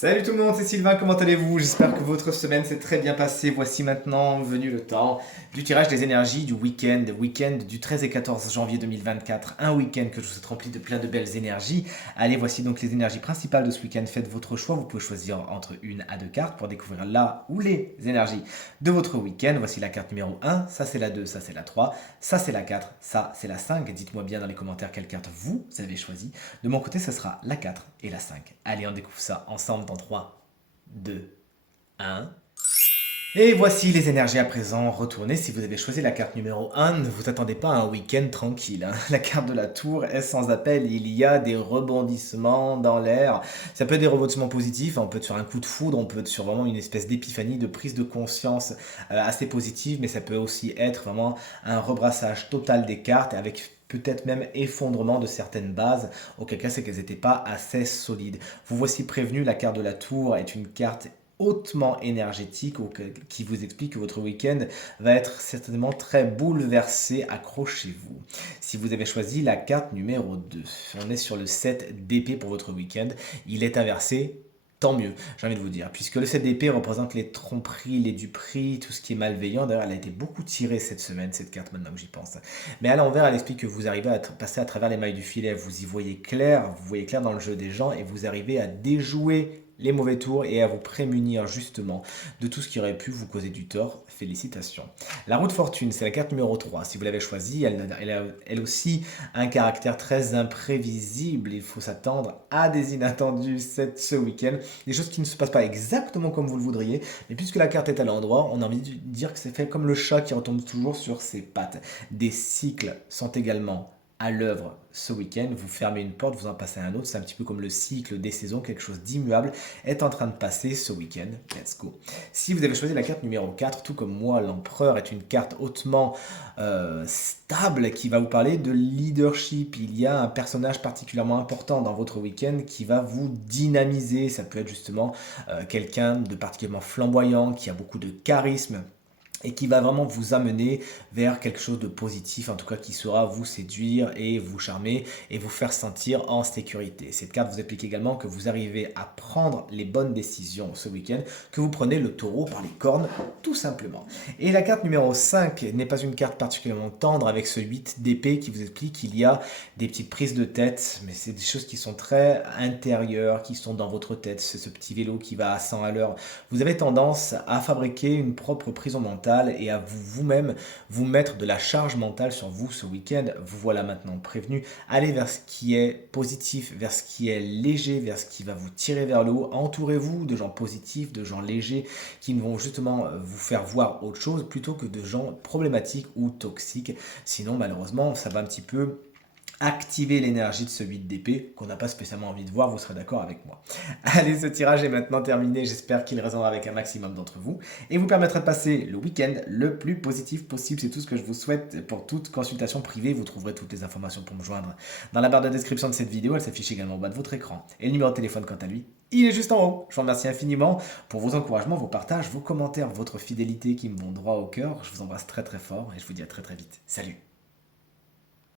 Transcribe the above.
Salut tout le monde, c'est Sylvain, comment allez-vous? J'espère que votre semaine s'est très bien passée. Voici maintenant venu le temps du tirage des énergies du week-end du 13 et 14 janvier 2024. Un week-end que je vous souhaite rempli de plein de belles énergies. Allez, voici donc les énergies principales de ce week-end. Faites votre choix, vous pouvez choisir entre une à deux cartes pour découvrir la ou les énergies de votre week-end. Voici la carte numéro 1, ça c'est la 2, ça c'est la 3, ça c'est la 4, ça c'est la 5. Dites-moi bien dans les commentaires quelle carte vous avez choisi. De mon côté, ce sera la 4 et la 5. Allez, on découvre ça ensemble dans 3, 2, 1. Et voici les énergies à présent retournées. Si vous avez choisi la carte numéro 1, ne vous attendez pas à un week-end tranquille, hein. La carte de la tour est sans appel. Il y a des rebondissements dans l'air. Ça peut être des rebondissements positifs. On peut être sur un coup de foudre. On peut être sur vraiment une espèce d'épiphanie, de prise de conscience assez positive. Mais ça peut aussi être vraiment un rebrassage total des cartes avec peut-être même effondrement de certaines bases, auquel cas c'est qu'elles n'étaient pas assez solides. Vous voici prévenu, la carte de la tour est une carte hautement énergétique qui vous explique que votre week-end va être certainement très bouleversé. Accrochez-vous. Si vous avez choisi la carte numéro 2, on est sur le 7 d'épée pour votre week-end. Il est inversé. Tant mieux, j'ai envie de vous dire, puisque le 7 d'épée représente les tromperies, les duperies, tout ce qui est malveillant. D'ailleurs, elle a été beaucoup tirée cette semaine, cette carte, maintenant que j'y pense. Mais à l'envers, elle explique que vous arrivez à passer à travers les mailles du filet, vous y voyez clair, vous voyez clair dans le jeu des gens et vous arrivez à déjouer les mauvais tours et à vous prémunir justement de tout ce qui aurait pu vous causer du tort. Félicitations. La roue de fortune, c'est la carte numéro 3. Si vous l'avez choisie, elle a elle aussi un caractère très imprévisible. Il faut s'attendre à des inattendus ce week-end. Des choses qui ne se passent pas exactement comme vous le voudriez. Mais puisque la carte est à l'endroit, on a envie de dire que c'est fait comme le chat qui retombe toujours sur ses pattes. Des cycles sont également à l'œuvre ce week-end. Vous fermez une porte, vous en passez à un autre. C'est un petit peu comme le cycle des saisons. Quelque chose d'immuable est en train de passer ce week-end. Let's go. Si vous avez choisi la carte numéro 4, tout comme moi, l'empereur est une carte hautement stable qui va vous parler de leadership. Il y a un personnage particulièrement important dans votre week-end qui va vous dynamiser. Ça peut être justement quelqu'un de particulièrement flamboyant, qui a beaucoup de charisme et qui va vraiment vous amener vers quelque chose de positif, en tout cas qui saura vous séduire et vous charmer et vous faire sentir en sécurité. Cette carte vous explique également que vous arrivez à prendre les bonnes décisions ce week-end, que vous prenez le taureau par les cornes, tout simplement. Et la carte numéro 5 n'est pas une carte particulièrement tendre avec ce 8 d'épée qui vous explique qu'il y a des petites prises de tête, mais c'est des choses qui sont très intérieures, qui sont dans votre tête. C'est ce petit vélo qui va à 100 à l'heure. Vous avez tendance à fabriquer une propre prison mentale et à vous-même vous mettre de la charge mentale sur vous ce week-end. Vous voilà maintenant prévenu. Allez vers ce qui est positif, vers ce qui est léger, vers ce qui va vous tirer vers le haut. Entourez-vous de gens positifs, de gens légers qui vont justement vous faire voir autre chose plutôt que de gens problématiques ou toxiques. Sinon, malheureusement, ça va un petit peu activer l'énergie de ce 8 d'épée qu'on n'a pas spécialement envie de voir, vous serez d'accord avec moi. Allez, ce tirage est maintenant terminé, j'espère qu'il résonnera avec un maximum d'entre vous et vous permettra de passer le week-end le plus positif possible. C'est tout ce que je vous souhaite. Pour toute consultation privée, vous trouverez toutes les informations pour me joindre dans la barre de description de cette vidéo. Elle s'affiche également au bas de votre écran. Et le numéro de téléphone, quant à lui, il est juste en haut. Je vous remercie infiniment pour vos encouragements, vos partages, vos commentaires, votre fidélité qui me vont droit au cœur. Je vous embrasse très très fort et je vous dis à très très vite. Salut!